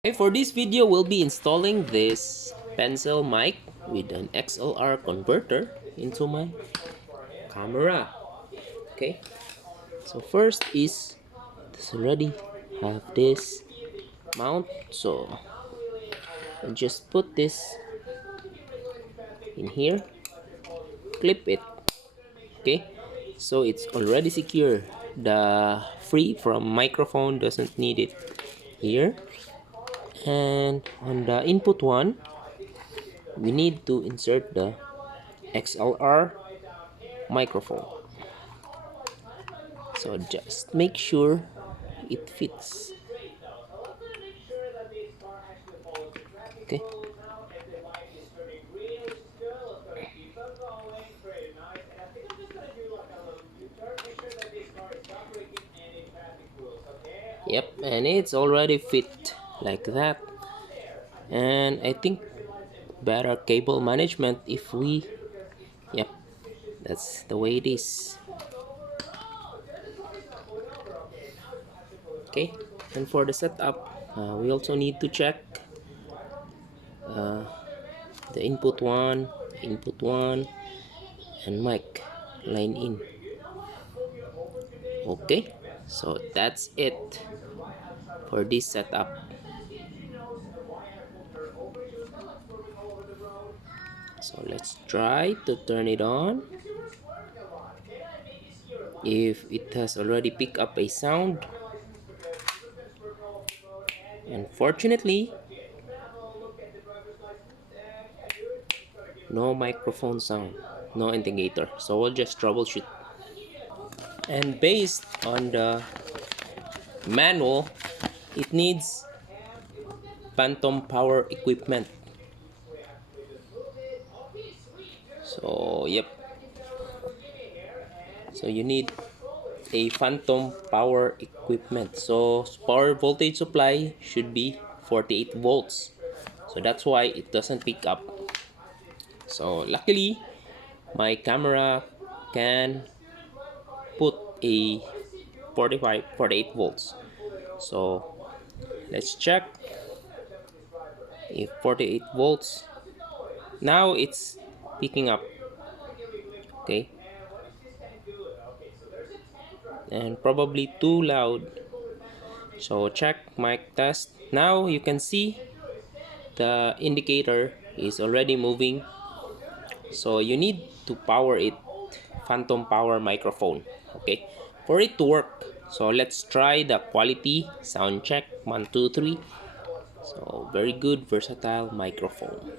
Okay, for this video, we'll be installing this pencil mic with an XLR converter into my camera. Okay, so first is this already have this mount, so I just put this in here, clip it. Okay, so it's already secure. The free from microphone doesn't need it here, and on the input one, we need to insert the XLR microphone. So just make sure it fits. Okay. Yep, and it's already fit like that. And I think better cable management if we, yep, that's the way it is. Okay, and for the setup, we also need to check uh, the input one, and mic line in. Okay, so that's it for this setup. So let's try to turn it on. If it has already picked up a sound, unfortunately no microphone sound, no indicator, so we'll just troubleshoot. And based on the manual, it needs phantom power equipment. So yep, so you need a phantom power equipment. So power voltage supply should be 48 volts, so that's why it doesn't pick up. So luckily my camera can put a 48 volts. So let's check if 48 volts. Now it's picking up. Okay, and probably too loud, so check mic test. Now you can see the indicator is already moving, so you need to power it, phantom power microphone, okay, for it to work. So let's try the quality sound check. 1 2 3. So very good, versatile microphone.